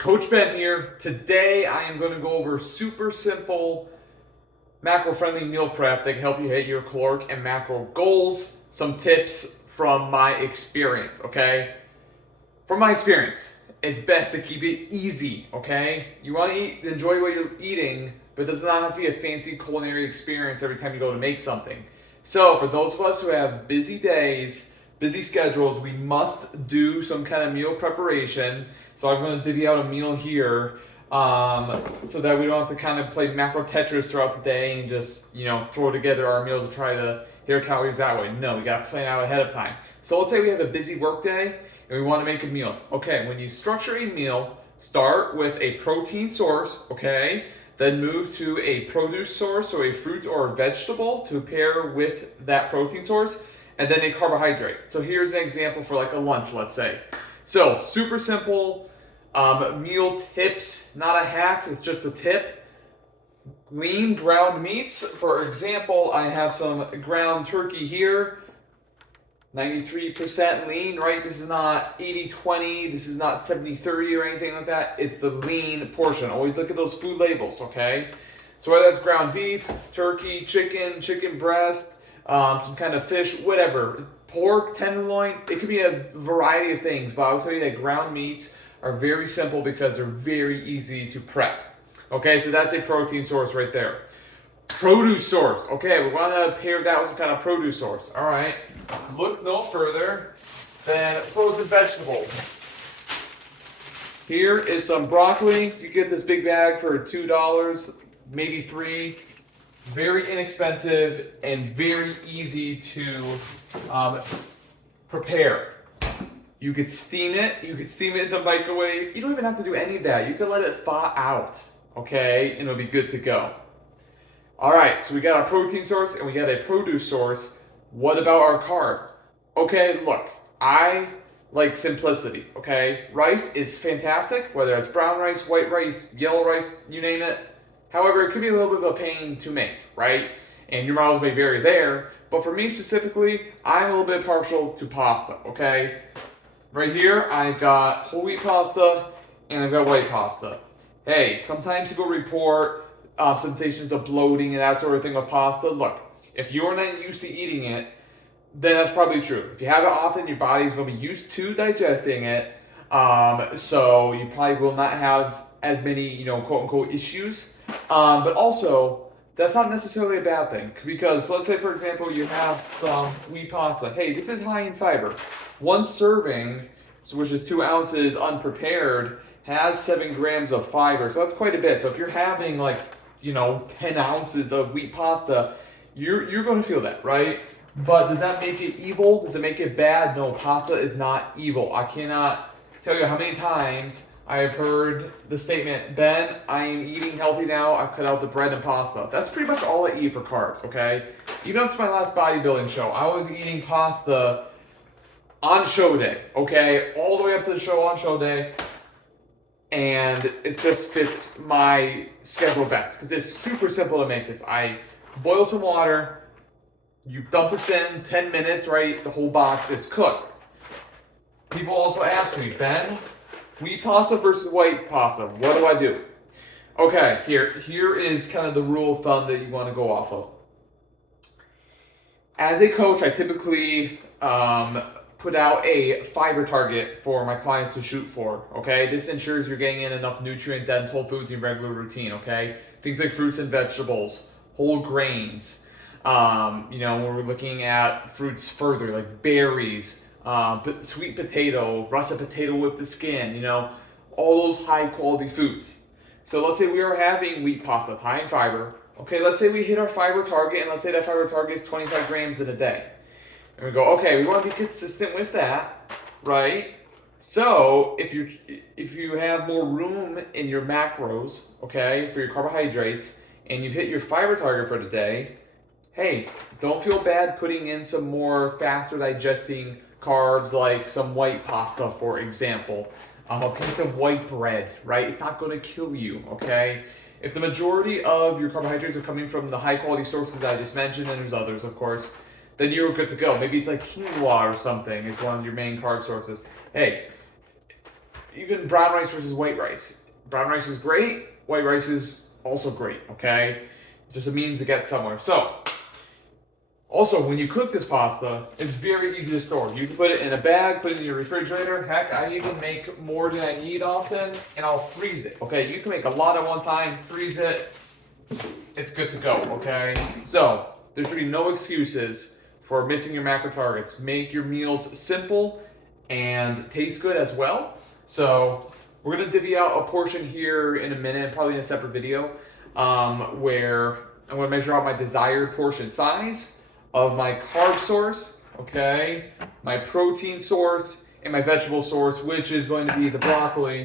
Coach Ben here. Today I am going to go over super simple macro-friendly meal prep that can help you hit your caloric and macro goals. Some tips from my experience, okay? From my experience, it's best to keep it easy, okay? You want to enjoy what you're eating, but it does not have to be a fancy culinary experience every time you go to make something. So for those of us who have busy days, busy schedules, we must do some kind of meal preparation. So I'm going to divvy out a meal here so that we don't have to kind of play macro Tetris throughout the day and just, throw together our meals and try to hit our calories that way. No, we got to plan out ahead of time. So let's say we have a busy work day and we want to make a meal. Okay, when you structure a meal, start with a protein source, okay? Then move to a produce source, so a fruit or a vegetable to pair with that protein source, and then a carbohydrate. So here's an example for like a lunch, let's say. So super simple meal tips, not a hack, it's just a tip. Lean ground meats. For example, I have some ground turkey here. 93% lean, right? This is not 80-20, this is not 70-30 or anything like that. It's the lean portion. Always look at those food labels, okay? So whether that's ground beef, turkey, chicken breast, some kind of fish, whatever. Pork, tenderloin, it could be a variety of things, but I'll tell you that ground meats are very simple because they're very easy to prep. Okay, so that's a protein source right there. Produce source. Okay, we want to pair that with some kind of produce source. All right, look no further than frozen vegetables. Here is some broccoli. You get this big bag for $2, maybe $3. Very inexpensive and very easy to prepare. You could steam it. You could steam it in the microwave. You don't even have to do any of that. You can let it thaw out, okay, and it'll be good to go. All right, so we got our protein source and we got a produce source. What about our carb? Okay, look, I like simplicity, okay? Rice is fantastic, whether it's brown rice, white rice, yellow rice, you name it. However, it can be a little bit of a pain to make, right? And your miles may vary there. But for me specifically, I'm a little bit partial to pasta, okay? Right here, I've got whole wheat pasta and I've got white pasta. Hey, sometimes people report sensations of bloating and that sort of thing with pasta. Look, if you're not used to eating it, then that's probably true. If you have it often, your body's going to be used to digesting it. So you probably will not have as many, quote unquote issues. But also, that's not necessarily a bad thing, because let's say, for example, you have some wheat pasta. Hey, this is high in fiber. One serving, which is 2 ounces unprepared, has 7 grams of fiber. So that's quite a bit. So if you're having 10 ounces of wheat pasta, you're going to feel that, right? But does that make it evil? Does it make it bad? No, pasta is not evil. I cannot tell you how many times I have heard the statement, Ben, I am eating healthy now. I've cut out the bread and pasta. That's pretty much all I eat for carbs, okay? Even up to my last bodybuilding show, I was eating pasta on show day, okay? All the way up to the show on show day. And it just fits my schedule best because it's super simple to make this. I boil some water, you dump this in 10 minutes, right? The whole box is cooked. People also ask me, Ben, wheat pasta versus white pasta, what do I do? Okay, here is kind of the rule of thumb that you want to go off of. As a coach, I typically put out a fiber target for my clients to shoot for, okay? This ensures you're getting in enough nutrient-dense whole foods in your regular routine, okay? Things like fruits and vegetables, whole grains, when we're looking at fruits further, like berries, sweet potato, russet potato with the skin, all those high-quality foods. So let's say we are having wheat pasta, high in fiber. Okay, let's say we hit our fiber target, and let's say that fiber target is 25 grams in a day. And we go, okay, we want to be consistent with that, right? So if you have more room in your macros, okay, for your carbohydrates, and you've hit your fiber target for the day, hey, don't feel bad putting in some more faster digesting carbs, like some white pasta, for example. A piece of white bread, right? It's not going to kill you, okay? If the majority of your carbohydrates are coming from the high quality sources that I just mentioned, and there's others, of course, then you're good to go. Maybe it's like quinoa or something. It's one of your main carb sources. Hey, even brown rice versus white rice. Brown rice is great. White rice is also great. Okay, just a means to get somewhere. So, also when you cook this pasta, it's very easy to store. You can put it in a bag, put it in your refrigerator. Heck, I even make more than I need often, and I'll freeze it. Okay, you can make a lot at one time, freeze it. It's good to go. Okay, so there's really no excuses for missing your macro targets. Make your meals simple and taste good as well. So we're gonna divvy out a portion here in a minute, probably in a separate video, where I'm gonna measure out my desired portion size of my carb source, okay, my protein source, and my vegetable source, which is going to be the broccoli.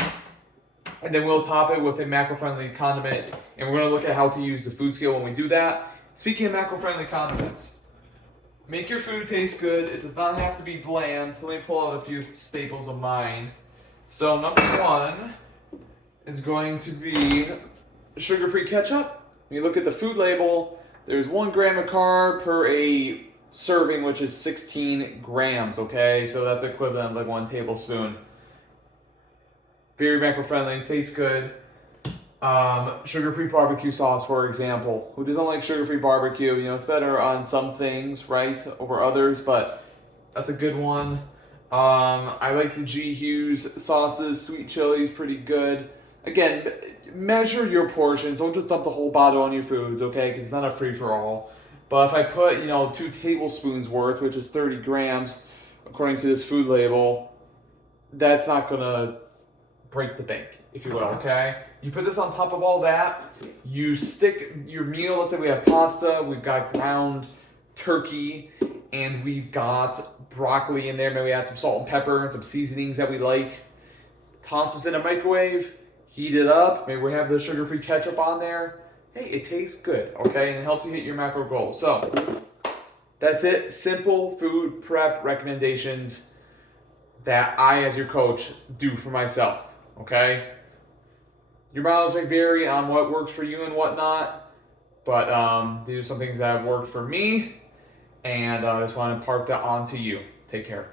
And then we'll top it with a macro-friendly condiment, and we're gonna look at how to use the food scale when we do that. Speaking of macro-friendly condiments, make your food taste good. It does not have to be bland. Let me pull out a few staples of mine. So number one is going to be sugar-free ketchup. When you look at the food label, there's 1 gram of carb per a serving, which is 16 grams, okay? So that's equivalent of like 1 tablespoon. Very macro-friendly, tastes good. Sugar-free barbecue sauce, for example. Who doesn't like sugar-free barbecue? You know, it's better on some things, right, over others, but that's a good one. I like the G. Hughes sauces. Sweet chili is pretty good. Again, measure your portions. Don't just dump the whole bottle on your foods, okay? Because it's not a free-for-all. But if I put, 2 tablespoons worth, which is 30 grams, according to this food label, that's not going to break the bank, if you will, okay? You put this on top of all that. You stick your meal. Let's say we have pasta. We've got ground turkey. And we've got broccoli in there. Maybe add some salt and pepper and some seasonings that we like. Toss this in a microwave. Heat it up. Maybe we have the sugar-free ketchup on there. Hey, it tastes good, okay? And it helps you hit your macro goals. So, that's it. Simple food prep recommendations that I, as your coach, do for myself, okay? Your mileage may vary on what works for you and what not. But these are some things that have worked for me. And I just want to impart that on to you. Take care.